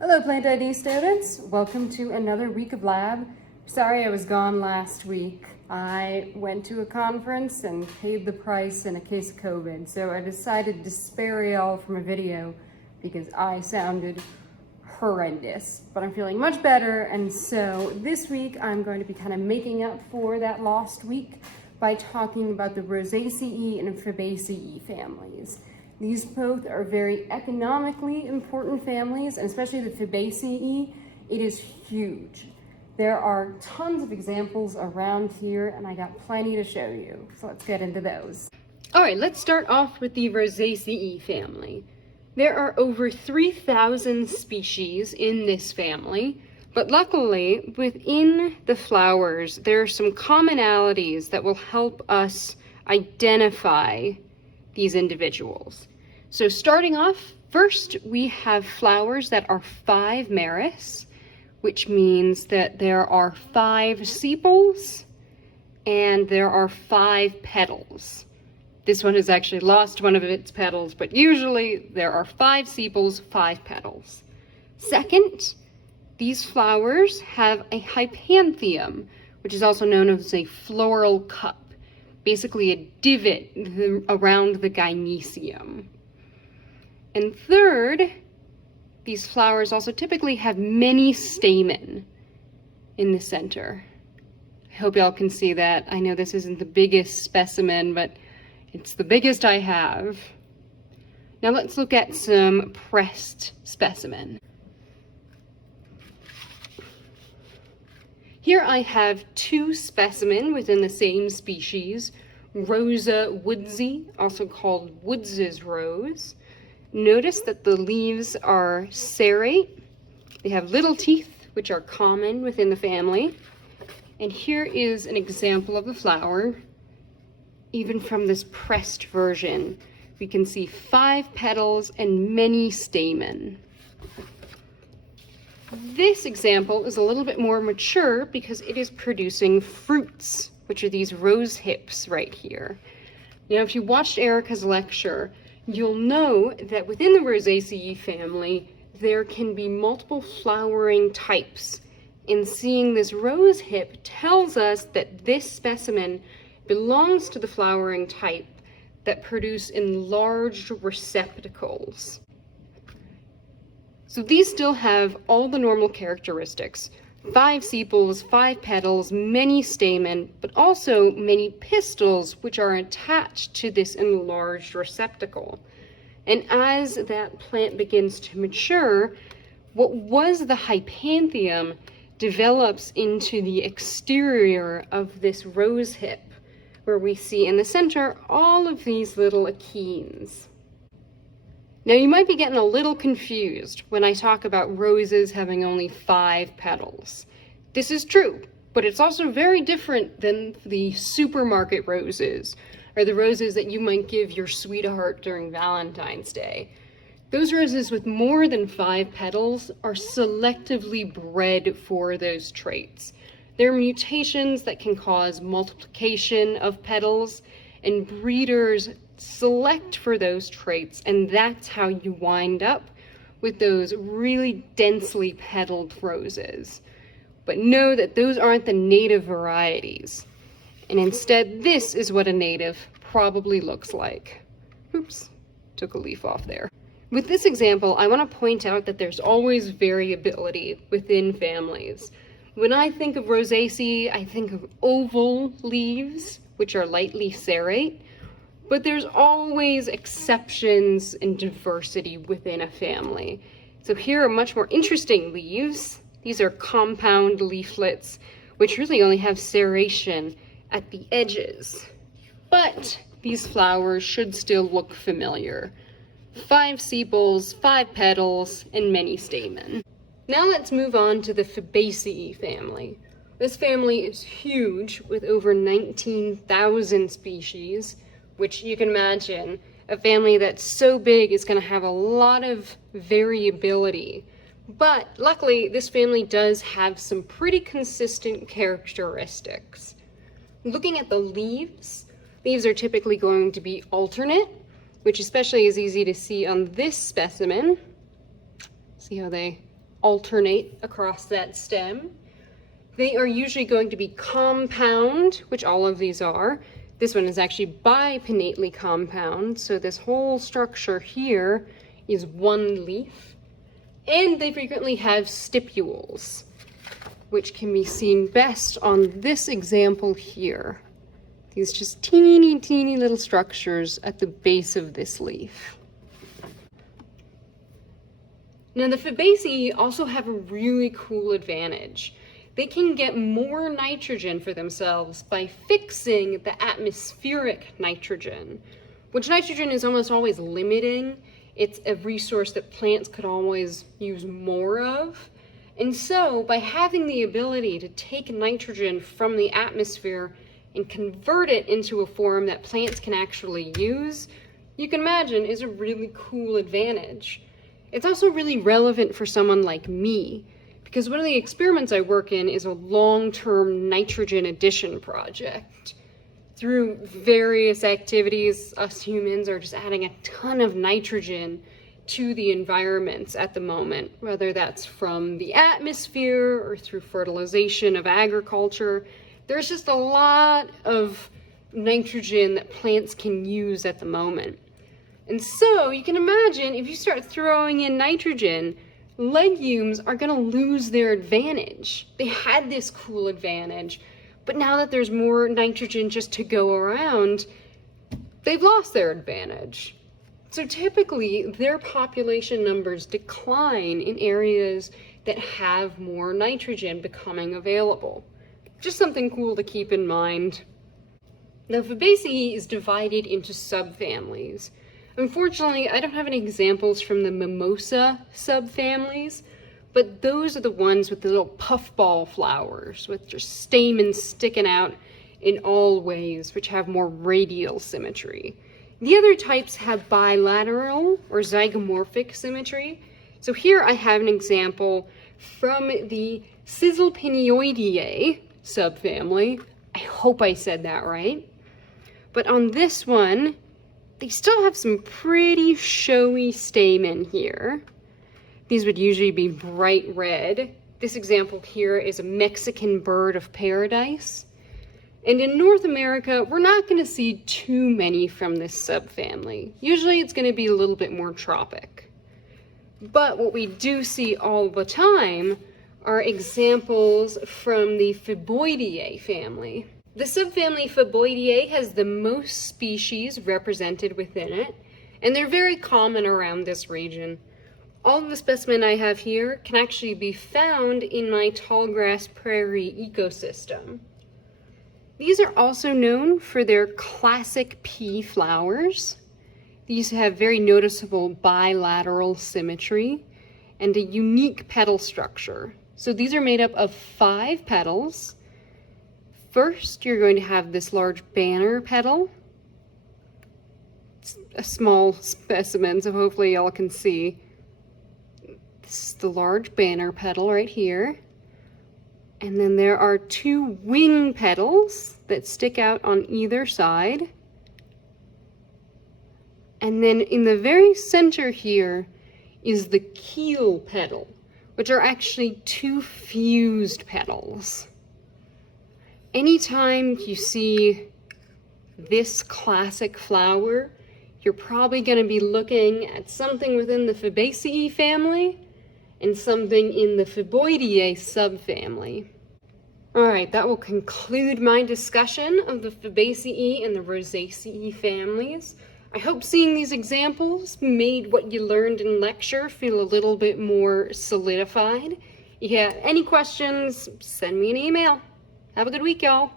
Hello Plant ID students, welcome to another week of lab. Sorry I was gone last week. I went to a conference and paid the price in a case of COVID, so I decided to spare y'all from a video because I sounded horrendous. But I'm feeling much better, and so this week I'm going to be kind of making up for that lost week by talking about the Rosaceae and Fabaceae families. These both are very economically important families, and especially the Fabaceae, it is huge. There are tons of examples around here, and I got plenty to show you. So let's get into those. All right, let's start off with the Rosaceae family. There are over 3,000 species in this family, but luckily, within the flowers, there are some commonalities that will help us identify these individuals. So starting off, first we have flowers that are 5 meris, which means that there are 5 sepals and there are 5 petals. This one has actually lost one of its petals, but usually there are 5 sepals, 5 petals. Second, these flowers have a hypanthium, which is also known as a floral cup, basically a divot around the gynecium. And third, these flowers also typically have many stamen in the center. I hope y'all can see that. I know this isn't the biggest specimen, but it's the biggest I have. Now let's look at some pressed specimen. Here I have 2 specimens within the same species, Rosa woodsii, also called Woods's rose. Notice that the leaves are serrate. They have little teeth, which are common within the family. And here is an example of the flower. Even from this pressed version, we can see 5 petals and many stamen. This example is a little bit more mature because it is producing fruits, which are these rose hips right here. Now, if you watched Erica's lecture, you'll know that within the Rosaceae family, there can be multiple flowering types. And seeing this rose hip tells us that this specimen belongs to the flowering type that produce enlarged receptacles. So these still have all the normal characteristics. 5 sepals, 5 petals, many stamen, but also many pistils which are attached to this enlarged receptacle. And as that plant begins to mature, what was the hypanthium develops into the exterior of this rose hip, where we see in the center all of these little achenes. Now you might be getting a little confused when I talk about roses having only 5 petals. This is true, but it's also very different than the supermarket roses, or the roses that you might give your sweetheart during Valentine's Day. Those roses with more than 5 petals are selectively bred for those traits. There are mutations that can cause multiplication of petals, and breeders select for those traits, and that's how you wind up with those really densely petaled roses. But know that those aren't the native varieties, and instead this is what a native probably looks like. Oops, took a leaf off there. With this example, I want to point out that there's always variability within families. When I think of Rosaceae, I think of oval leaves, which are lightly serrate, but there's always exceptions and diversity within a family. So here are much more interesting leaves. These are compound leaflets, which really only have serration at the edges. But these flowers should still look familiar. 5 sepals, 5 petals, and many stamen. Now let's move on to the Fabaceae family. This family is huge with over 19,000 species, which you can imagine, a family that's so big is going to have a lot of variability. But luckily, this family does have some pretty consistent characteristics. Looking at the leaves are typically going to be alternate, which especially is easy to see on this specimen. See how they alternate across that stem. They are usually going to be compound, which all of these are. This one is actually bipinnately compound, so this whole structure here is one leaf. And they frequently have stipules, which can be seen best on this example here. These just teeny little structures at the base of this leaf. Now the Fabaceae also have a really cool advantage. They can get more nitrogen for themselves by fixing the atmospheric nitrogen, which nitrogen is almost always limiting. It's a resource that plants could always use more of. And so by having the ability to take nitrogen from the atmosphere and convert it into a form that plants can actually use, you can imagine is a really cool advantage. It's also really relevant for someone like me, because one of the experiments I work in is a long-term nitrogen addition project. Through various activities, us humans are just adding a ton of nitrogen to the environments at the moment, whether that's from the atmosphere or through fertilization of agriculture. There's just a lot of nitrogen that plants can use at the moment. And so you can imagine if you start throwing in nitrogen, legumes are going to lose their advantage. They had this cool advantage, but now that there's more nitrogen just to go around, they've lost their advantage. So typically, their population numbers decline in areas that have more nitrogen becoming available. Just something cool to keep in mind. Now, Fabaceae is divided into subfamilies. Unfortunately, I don't have any examples from the mimosa subfamilies, but those are the ones with the little puffball flowers with just stamens sticking out in all ways, which have more radial symmetry. The other types have bilateral or zygomorphic symmetry. So here I have an example from the Sizzlepinioideae subfamily. I hope I said that right. But on this one, they still have some pretty showy stamen here. These would usually be bright red. This example here is a Mexican bird of paradise. And in North America, we're not going to see too many from this subfamily. Usually it's going to be a little bit more tropic. But what we do see all the time are examples from the Faboideae family. The subfamily Faboideae has the most species represented within it, and they're very common around this region. All of the specimen I have here can actually be found in my tallgrass prairie ecosystem. These are also known for their classic pea flowers. These have very noticeable bilateral symmetry and a unique petal structure. So these are made up of 5 petals. First, you're going to have this large banner petal. It's a small specimen, so hopefully y'all can see. This is the large banner petal right here. And then there are 2 wing petals that stick out on either side. And then in the very center here is the keel petal, which are actually 2 fused petals. Anytime you see this classic flower, you're probably going to be looking at something within the Fabaceae family and something in the Faboideae subfamily. Alright, that will conclude my discussion of the Fabaceae and the Rosaceae families. I hope seeing these examples made what you learned in lecture feel a little bit more solidified. If you have any questions, send me an email. Have a good week, y'all.